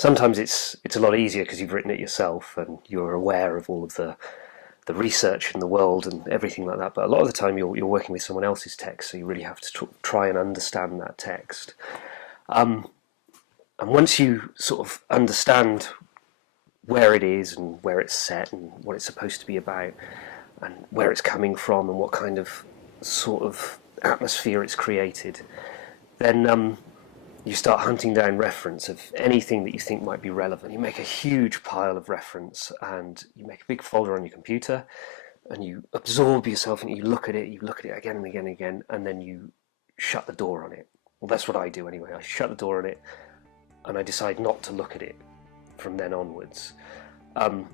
Sometimes it's a lot easier because you've written it yourself and you're aware of all of the research in the world and everything like that. But a lot of the time you're working with someone else's text, so you really have to try and understand that text. And once you sort of understand where it is and where it's set and what it's supposed to be about and where it's coming from and what kind of sort of atmosphere it's created, then you start hunting down reference of anything that you think might be relevant. You make a huge pile of reference and you make a big folder on your computer and you absorb yourself and you look at it again and again and again, and then you shut the door on it. Well, that's what I do anyway. I shut the door on it and I decide not to look at it from then onwards. And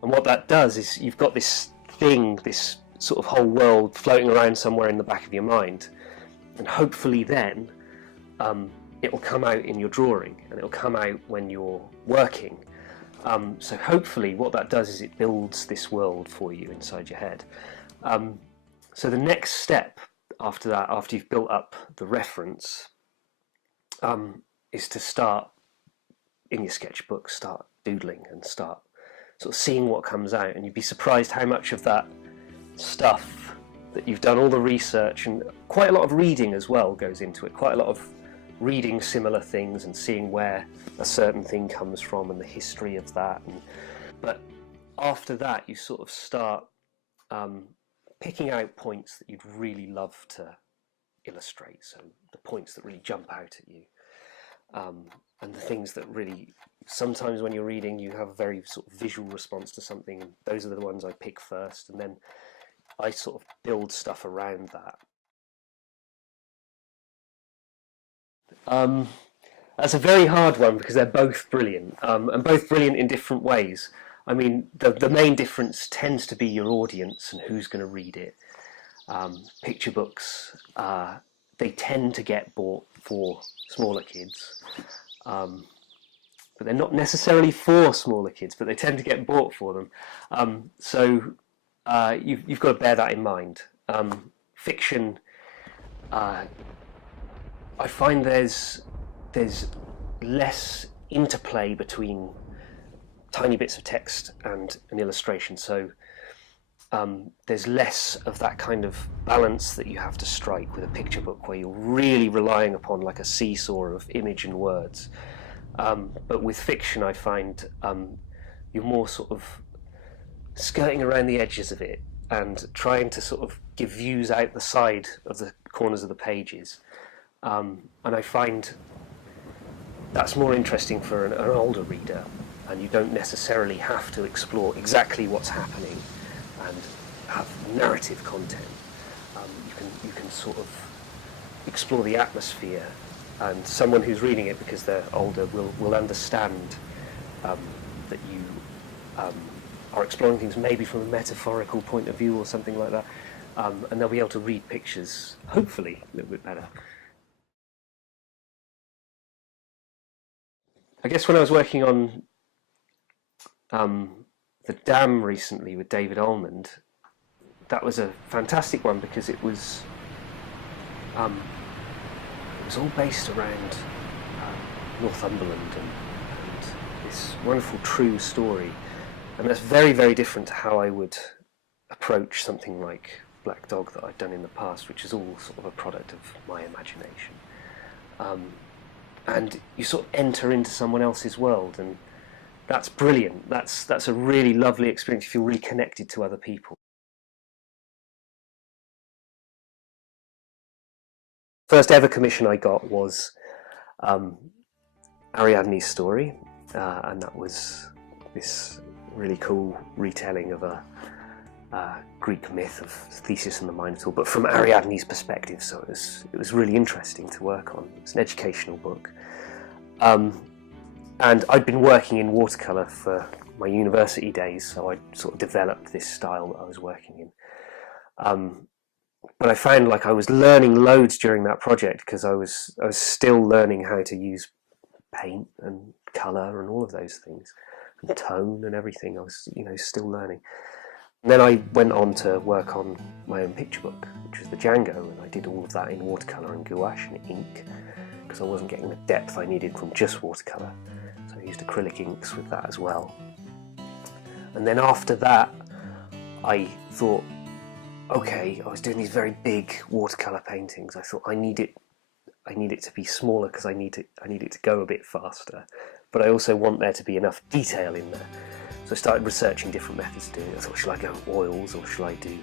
what that does is you've got this thing, this sort of whole world floating around somewhere in the back of your mind, and hopefully then it will come out in your drawing and it will come out when you're working. So hopefully what that does is it builds this world for you inside your head. So the next step after that, after you've built up the reference, is to start in your sketchbook, start doodling and start sort of seeing what comes out, and you'd be surprised how much of that stuff that you've done, all the research and quite a lot of reading as well goes into it, quite a lot of reading similar things and seeing where a certain thing comes from and the history of that. But after that you sort of start picking out points that you'd really love to illustrate, so the points that really jump out at you, and the things that really, sometimes when you're reading you have a very sort of visual response to something, and those are the ones I pick first, and then I sort of build stuff around that. That's a very hard one because they're both brilliant, and both brilliant in different ways. I mean, the main difference tends to be your audience and who's going to read it. Picture books, they tend to get bought for smaller kids, but they're not necessarily for smaller kids, but they tend to get bought for them. So you've got to bear that in mind. Fiction, I find there's less interplay between tiny bits of text and an illustration, so there's less of that kind of balance that you have to strike with a picture book where you're really relying upon like a seesaw of image and words. But with fiction I find you're more sort of skirting around the edges of it and trying to sort of give views out the side of the corners of the pages. And I find that's more interesting for an older reader, and you don't necessarily have to explore exactly what's happening and have narrative content. You can sort of explore the atmosphere, and someone who's reading it because they're older will understand that you are exploring things maybe from a metaphorical point of view or something like that, and they'll be able to read pictures hopefully a little bit better. I guess when I was working on The Dam recently with David Almond, that was a fantastic one because it was all based around Northumberland and this wonderful true story, and that's very, very different to how I would approach something like Black Dog that I'd done in the past, which is all sort of a product of my imagination. And you sort of enter into someone else's world, and that's brilliant. That's a really lovely experience. You feel really connected to other people. First ever commission I got was Ariadne's story, and that was this really cool retelling of a Greek myth of Theseus and the Minotaur, but from Ariadne's perspective, so it was really interesting to work on. It's an educational book. And I'd been working in watercolour for my university days, so I sort of developed this style that I was working in. But I found like I was learning loads during that project because I was still learning how to use paint and colour and all of those things, and tone and everything. I was, still learning. And then I went on to work on my own picture book, which was the Django, and I did all of that in watercolour and gouache and ink, because I wasn't getting the depth I needed from just watercolour. So used acrylic inks with that as well. And then after that, I thought, okay, I was doing these very big watercolour paintings. I thought I need it to be smaller because I need it to go a bit faster, but I also want there to be enough detail in there. So I started researching different methods of doing it. I thought, should I go oils or should I do,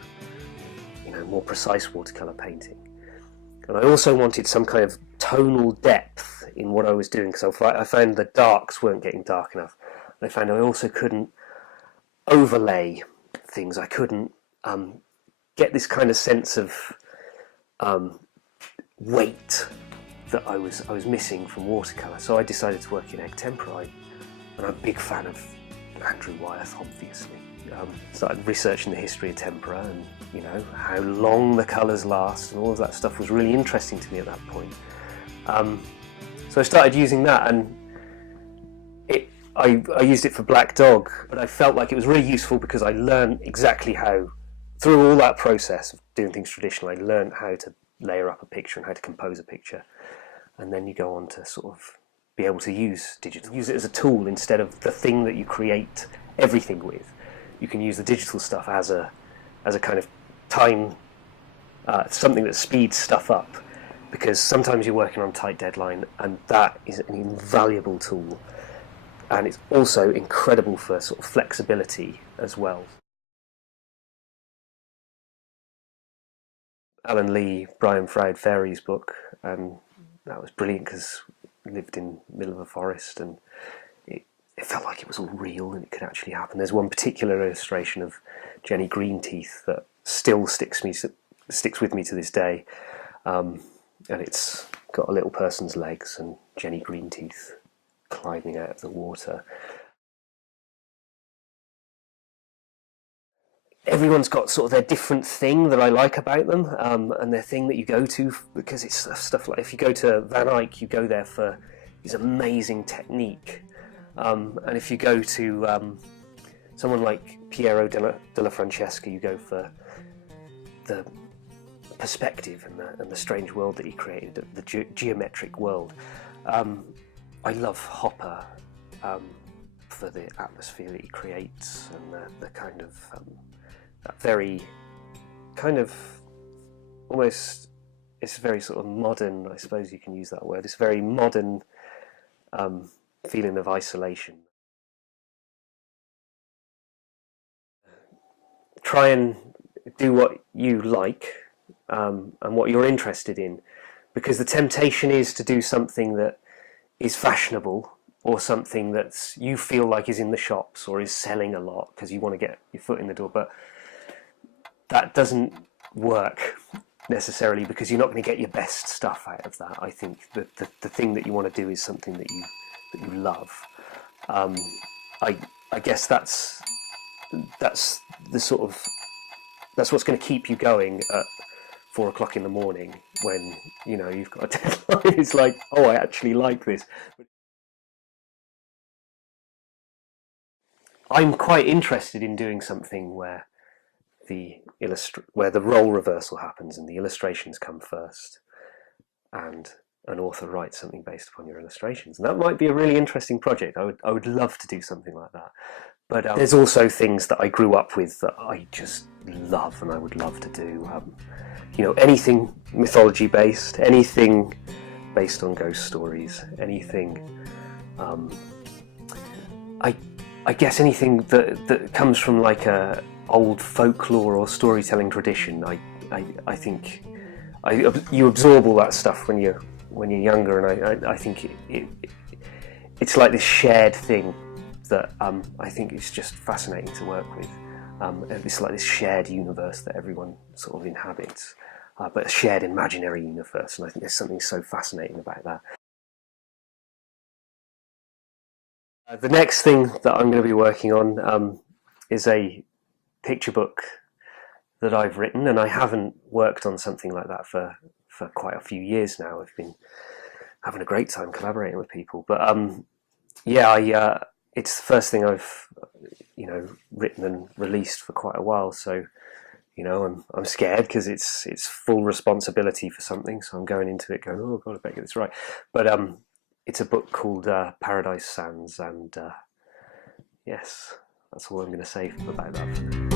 you know, more precise watercolour painting? And I also wanted some kind of tonal depth in what I was doing, because I found the darks weren't getting dark enough. And I found I also couldn't overlay things. I couldn't get this kind of sense of weight that I was missing from watercolour. So I decided to work in egg tempera, and I'm a big fan of Andrew Wyeth, obviously. Started researching the history of tempera and, you know, how long the colours last, and all of that stuff was really interesting to me at that point. So I started using that, and I used it for Black Dog, but I felt like it was really useful because I learned exactly how, through all that process of doing things traditionally, I learned how to layer up a picture and how to compose a picture. And then you go on to sort of be able to use digital. Use it as a tool instead of the thing that you create everything with. You can use the digital stuff as a kind of time, something that speeds stuff up, because sometimes you're working on a tight deadline, and that is an invaluable tool. And it's also incredible for sort of flexibility as well. Alan Lee, Brian Froud Ferry's book, and that was brilliant because we lived in the middle of a forest, and it felt like it was all real and it could actually happen. There's one particular illustration of Jenny Greenteeth that still sticks with me to this day, and it's got a little person's legs and Jenny Greenteeth climbing out of the water. Everyone's got sort of their different thing that I like about them, and their thing that you go to, because it's stuff like, if you go to Van Eyck, you go there for his amazing technique, and if you go to someone like Piero della Francesca, you go for the perspective and the strange world that he created, the geometric world. I love Hopper for the atmosphere that he creates, and the kind of that very kind of almost, it's very sort of modern, I suppose you can use that word, it's very modern feeling of isolation. Try and do what you like and what you're interested in, because the temptation is to do something that is fashionable, or something that you feel like is in the shops or is selling a lot because you want to get your foot in the door, but that doesn't work necessarily, because you're not going to get your best stuff out of that. I think that the thing that you want to do is something that you love. I guess that's the sort of, that's what's going to keep you going at 4 o'clock in the morning when, you know, you've got a deadline. It's like, oh, I actually like this. I'm quite interested in doing something where the role reversal happens and the illustrations come first, and an author writes something based upon your illustrations, and that might be a really interesting project. I would love to do something like that. But there's also things that I grew up with that I just love and I would love to do. You know, anything mythology based, anything based on ghost stories, anything. I guess anything that comes from like a old folklore or storytelling tradition. I think you absorb all that stuff when you're younger, and I think it's like this shared thing that I think is just fascinating to work with. It's like this shared universe that everyone sort of inhabits, but a shared imaginary universe, and I think there's something so fascinating about that. The next thing that I'm going to be working on is a picture book that I've written, and I haven't worked on something like that for quite a few years now. I've been having a great time collaborating with people, but yeah, it's the first thing I've written and released for quite a while, so I'm scared because it's full responsibility for something, so I'm going into it going, oh god, I better get this right. But it's a book called Paradise Sands, and yes, that's all I'm going to say about that for now.